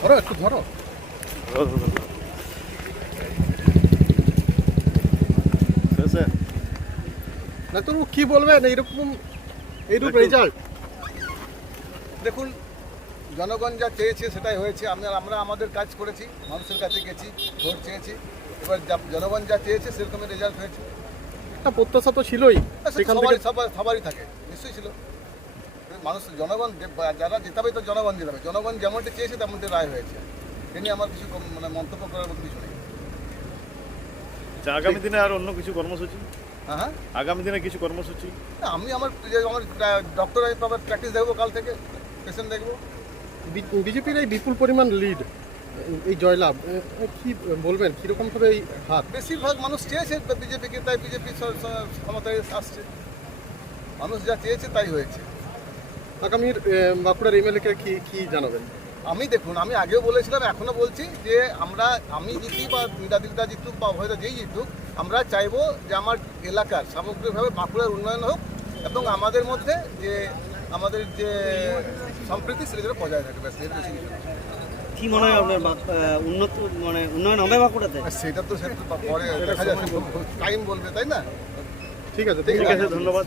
ধরো একটু ধরো। না তো কি বলবেন এইরকম রেজাল্ট? দেখুন, জনগণ যা চেয়েছে সেটাই হয়েছে। আমরা আমাদের কাজ করেছি, মানুষের কাছে গেছি, ভোট চেয়েছি। এবার জনগণ যা চেয়েছে সেরকমই রেজাল্ট হয়েছে। একটা প্রত্যাশা তো ছিলই, সেখান থেকে সবারই থাকে, নিশ্চয়ই ছিল। মানুষ জনগণ যারা জেতাবে তো জনগণ জেতাবে, জনগণ যেমনটি চেয়েছে তেমনটি রায় হয়েছে। এ নিয়ে আমার কিছু মন্তব্য করার মতো কিছু নেই। আগামী দিনে আর অন্য কিছু কর্মসূচি? হ্যাঁ, আগামী দিনে কিছু কর্মসূচি? আমি আমার ডক্টর আবার প্র্যাকটিস দেখবো, কাল থেকে পেশেন্ট দেখবো। বিজেপির এই বিপুল পরিমাণ লিড, এই জয়লাভ, কি বলবেন কিরকম ভাবে এই হাত? বেশিরভাগ মানুষ চেয়েছে বিজেপিকে, তাই বিজেপি ক্ষমতায় আসছে। মানুষ যা চেয়েছে তাই হয়েছে। আগামীর বাঁকুড়ার এমএলএ-কে কি জানাবেন? দেখুন, আমি আগেও বলেছিলাম, এখনও বলছি যে আমি জিতি বা মীরাদিদা জিতুক বা অভয়দা যেই জিতুক, আমরা চাইবো যে আমার এলাকার সামগ্রিকভাবে বাঁকুড়ার উন্নয়ন হোক এবং আমাদের মধ্যে যে আমাদের যে সম্প্রীতি সেটা যেন বজায় থাকে। ব্যাস, এর বেশি কিছু না। কি মনে হয় আপনার উন্নয়ন হবে বাঁকুড়াতে? সেটা তো পরে দেখা যাচ্ছে, টাইম বলবে, তাই না? ঠিক আছে, ধন্যবাদ।